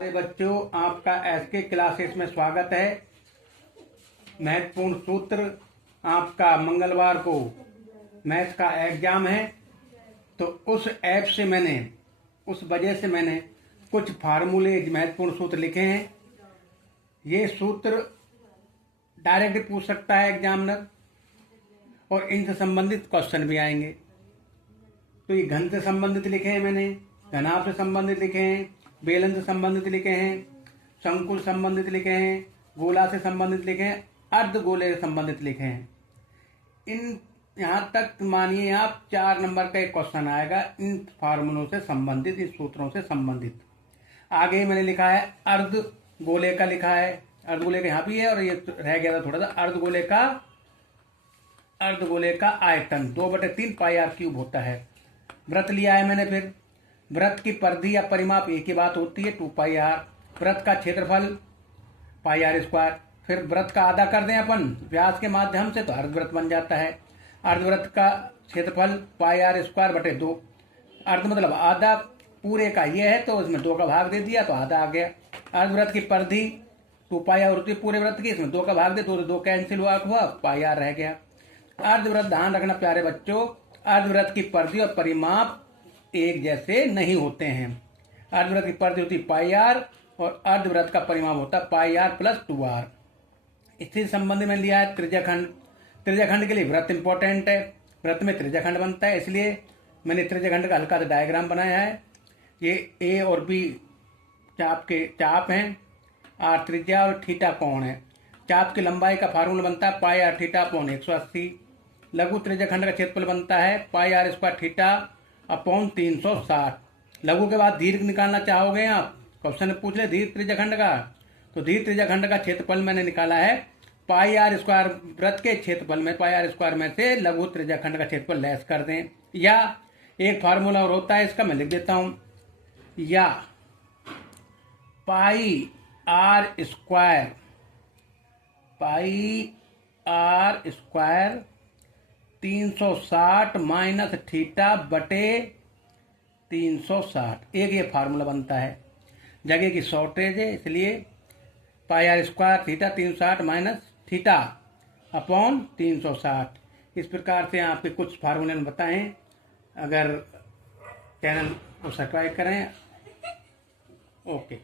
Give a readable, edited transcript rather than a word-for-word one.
बच्चों, आपका SK classes में स्वागत है। महत्वपूर्ण सूत्र आपका मंगलवार को मैथ्स का एग्जाम है, तो उस ऐप से उस वजह से मैंने कुछ फार्मूले महत्वपूर्ण सूत्र लिखे हैं। ये सूत्र डायरेक्ट पूछ सकता है एग्जामिनर, और इनसे संबंधित क्वेश्चन भी आएंगे। तो ये घन से संबंधित लिखे हैं मैंने, घनाभ से संबंधित लिखे हैं, बेलन से संबंधित लिखे हैं, शंकु से संबंधित लिखे हैं, गोला से संबंधित लिखे हैं, अर्धगोले से संबंधित लिखे हैं। इन यहाँ तक मानिए आप 4 नंबर का एक क्वेश्चन आएगा इन फार्मूलों से संबंधित, इन सूत्रों से संबंधित। आगे मैंने लिखा है अर्धगोले का, लिखा है अर्धगोले का यहाँ भी है, और ये रह गया था थोड़ा सा। अर्धगोले का आयतन 2/3 पाई आर क्यूब होता है। वृत्त लिया है मैंने, फिर वृत्त की परिधि या परिमाप एक ही बात होती है, 2 पाई आर। वृत्त का क्षेत्रफल पाई आर स्क्वायर। फिर वृत्त का आधा कर दें अपन व्यास के माध्यम से, तो अर्धवृत्त बन जाता है। अर्धवृत्त का क्षेत्रफल पाई आर स्क्वायर बटे 2। अर्ध मतलब आधा, पूरे का ये है तो उसमें 2 का भाग दे दिया तो आधा आ गया। अर्धवृत्त की परिधि 2 पाई आर होती है पूरे वृत्त की, इसमें 2 का भाग दे, 2 कैंसिल हुआ, पाई आर रह गया। अर्धवृत्त, ध्यान रखना प्यारे बच्चों, अर्धवृत्त की परिधि और परिमाप एक जैसे नहीं होते हैं। अर्धवृत्त की परिधि होती है पाई आर और अर्धवृत्त का परिमाप होता है पाई आर प्लस 2r। इससे संबंध में लिया है त्रिज्याखंड। त्रिज्याखंड के लिए वृत्त इंपॉर्टेंट है, वृत्त में त्रिज्याखंड बनता है, इसलिए मैंने त्रिज्याखंड का हल्का सा डायग्राम बनाया है। ये ए और बी चाप हैं, आर त्रिज्या और थीटा कोण है। चाप की लंबाई का फार्मूला बनता है पाई आर थीटा अपॉन 180। लघु त्रिज्याखंड का क्षेत्रफल बनता है पाई आर स्क्वायर थीटा अपॉन 360। लघु के बाद दीर्घ निकालना चाहोगे आप, क्वेश्चन पूछ ले दीर्घ त्रिज्याखंड का, तो दीर्घ त्रिज्याखंड का क्षेत्रफल मैंने निकाला है पाई आर स्क्वायर। वृत्त के क्षेत्रफल में पाई आर स्क्वायर में से लघु त्रिज्याखंड का क्षेत्रफल लेस कर दें। या एक फार्मूला और होता है इसका, मैं लिख देता हूं, या पाई आर स्क्वायर 360 माइनस थीटा बटे 360, एक ये फार्मूला बनता है। जगह की शॉर्टेज है इसलिए pi r square theta 360 minus theta upon 360। इस प्रकार से आपके कुछ फार्मूले बताएं। अगर चैनल को सब्सक्राइब करें। ओके।